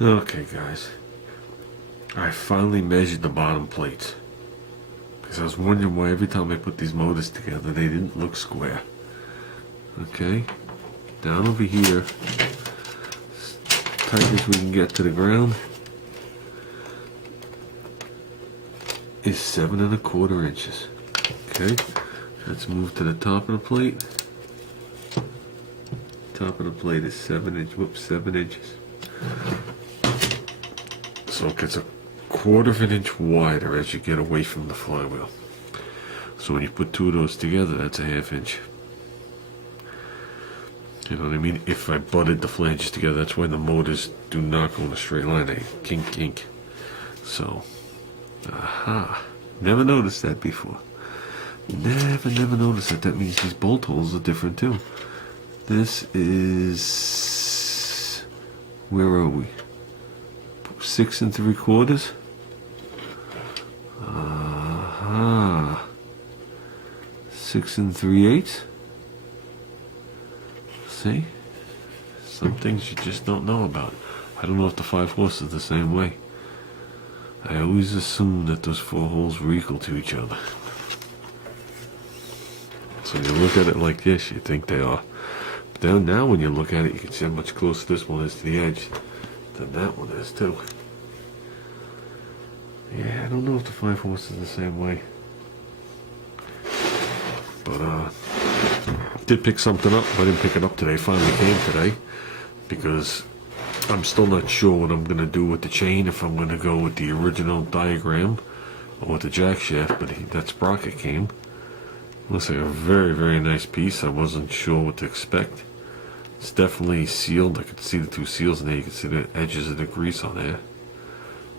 Okay, guys. I finally measured the bottom plates. Because I was wondering why every time I put these motors together, they didn't look square. Okay. Down over here, as tight as we can get to the ground, is 7¼ inches. Okay. Let's move to the top of the plate. Top of the plate is 7 inches. So it gets a 1/4 inch wider as you get away from the flywheel. So when you put two of those together, that's a 1/2 inch. You know what I mean? If I butted the flanges together, that's why the motors do not go in a straight line. They kink. So, aha. Never noticed that before. Never noticed that. That means these bolt holes are different too. This is... Where are we? 6 3/4? Aha. 6 3/8? See? Some things you just don't know about. I don't know if the 5 horse is the same way. I always assumed that those 4 holes were equal to each other. So you look at it like this, you think they are. But then now when you look at it, you can see how much closer this one is to the edge than that one is too. Yeah, I don't know if the 5 horse is the same way. But did pick something up. I didn't pick it up today. Finally came today because I'm still not sure what I'm gonna do with the chain. If I'm gonna go with the original diagram or with the jack shaft, but that sprocket came. Looks like a very nice piece. I wasn't sure what to expect. It's definitely sealed. I could see the 2 seals in there. You can see the edges of the grease on there.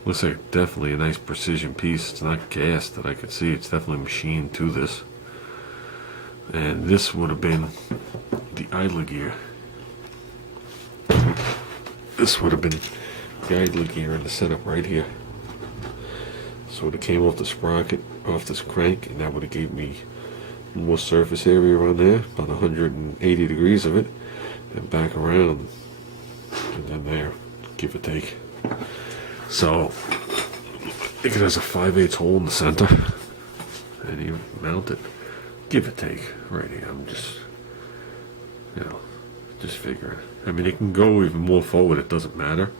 Looks like definitely a nice precision piece. It's not cast that I could see. It's definitely machined to this. And this would have been the idler gear. This would have been the idler gear in the setup right here. So it came off the sprocket, off this crank, and that would have gave me more surface area around there, about 180 degrees of it, and back around, and then there, give or take. So, I think it has a 5/8 hole in the center, and you mount it, give or take, right here. I'm just, just figuring. I mean, it can go even more forward, it doesn't matter.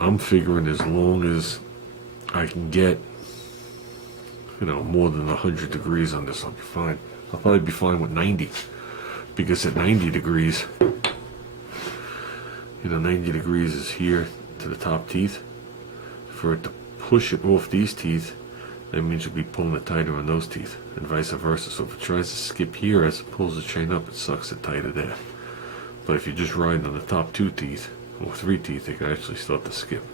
I'm figuring as long as I can get, more than 100 degrees on this, I'll be fine. I'll probably be fine with 90, because at 90 degrees, 90 degrees is here to the top teeth. For it to push it off these teeth, that means you'll be pulling it tighter on those teeth, and vice versa. So if it tries to skip here as it pulls the chain up, it sucks it tighter there. But if you're just riding on the top 2 teeth, or 3 teeth, it can actually start to skip.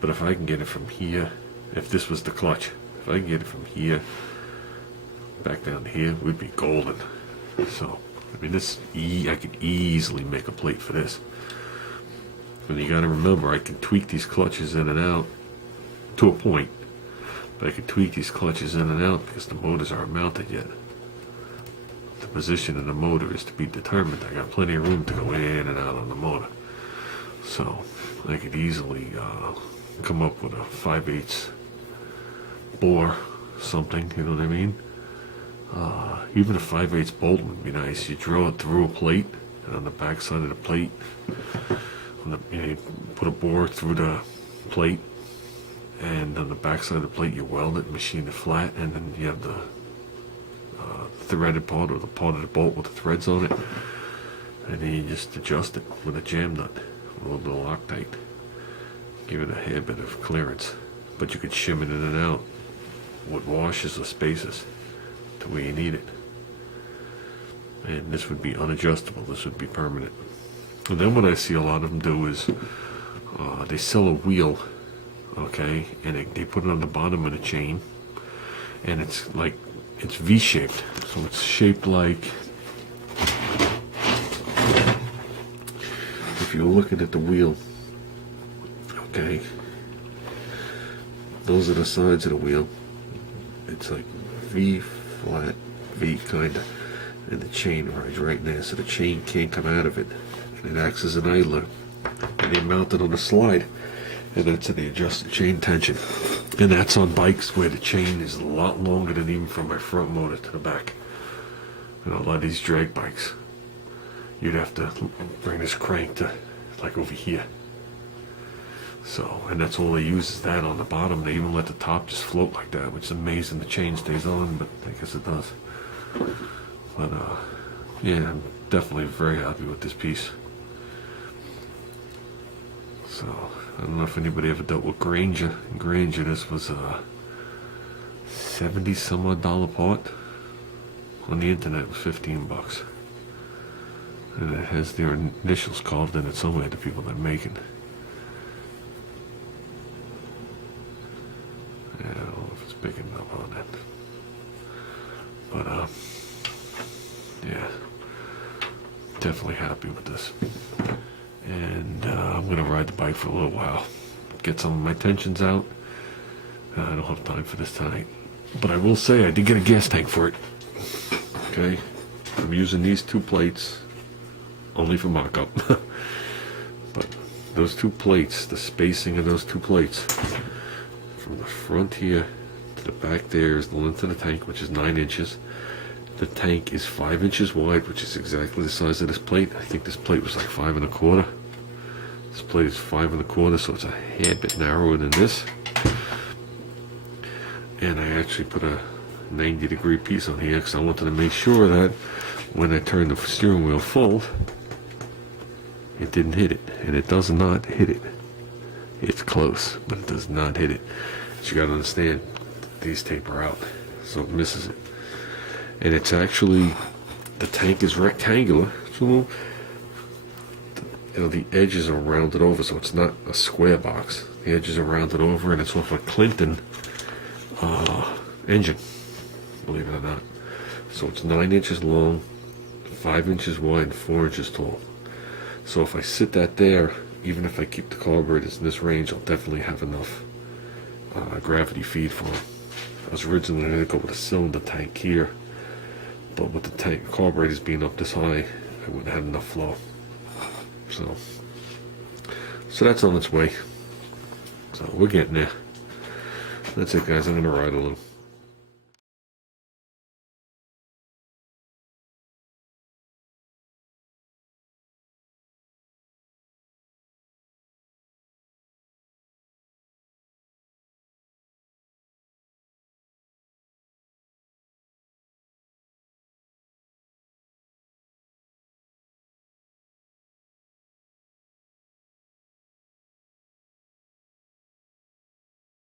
But if I can get it from here, if this was the clutch, if I can get it from here back down to here, we'd be golden. So, I mean, I could easily make a plate for this. And you gotta remember, I can tweak these clutches in and out to a point, but I can tweak these clutches in and out because the motors aren't mounted yet. The position of the motor is to be determined. I got plenty of room to go in and out on the motor. So, I could easily come up with a 5/8 bore, something, you know what I mean? Even a 5/8 bolt would be nice. You drill it through a plate, and on the back side of the plate, you put a bore through the plate, and on the back side of the plate you weld it, machine it flat, and then you have the threaded part, or the part of the bolt with the threads on it, and then you just adjust it with a jam nut, with a little Loctite. Give it a hair bit of clearance, but you could shim it in and out with washes or spaces to where you need it. And this would be unadjustable. This would be permanent. And then what I see a lot of them do is they sell a wheel, okay, and they put it on the bottom of the chain, and it's V-shaped. So it's shaped like, if you're looking at the wheel, okay, those are the sides of the wheel. It's like V, flat, V kinda, and the chain rides right in there, so the chain can't come out of it, and it acts as an idler. and they mount it on the slide, and that's the adjusted chain tension. And that's on bikes where the chain is a lot longer than even from my front motor to the back. You know, a lot of these drag bikes, you'd have to bring this crank to like over here. So, and that's all they use is that on the bottom. They even let the top just float like that, which is amazing. The chain stays on, but I guess it does. But yeah, I'm definitely very happy with this piece. So, I don't know if anybody ever dealt with Granger. In Granger, this was a $70 some odd part. On the internet, it was $15. And it has their initials carved in it somewhere, the people that make it. Yeah, I don't know if it's big enough on it. But, yeah. Definitely happy with this. And I'm going to ride the bike for a little while. Get some of my tensions out. I don't have time for this tonight. But I will say I did get a gas tank for it. Okay? I'm using these 2 plates only for mock-up. But those 2 plates, the spacing of those 2 plates, from the front here to the back there is the length of the tank, which is 9 inches. The tank is 5 inches wide, which is exactly the size of this plate. I think this plate was like 5 1/4. This plate is 5 1/4, so it's a hair bit narrower than this. And I actually put a 90-degree piece on here because I wanted to make sure that when I turn the steering wheel full, it didn't hit it. And it does not hit it. It's close, but it does not hit it. But you gotta understand, these taper out, so it misses it. And it's actually, the tank is rectangular, so you know, the edges are rounded over, so it's not a square box. The edges are rounded over, and it's off a Clinton engine, believe it or not. So it's 9 inches long, 5 inches wide, and 4 inches tall. So if I sit that there, even if I keep the carburetors in this range, I'll definitely have enough gravity feed for them. I was originally going to go with a cylinder tank here, but with the tank carburetors being up this high, I wouldn't have enough flow. So that's on its way. So we're getting there. That's it, guys. I'm going to ride a little.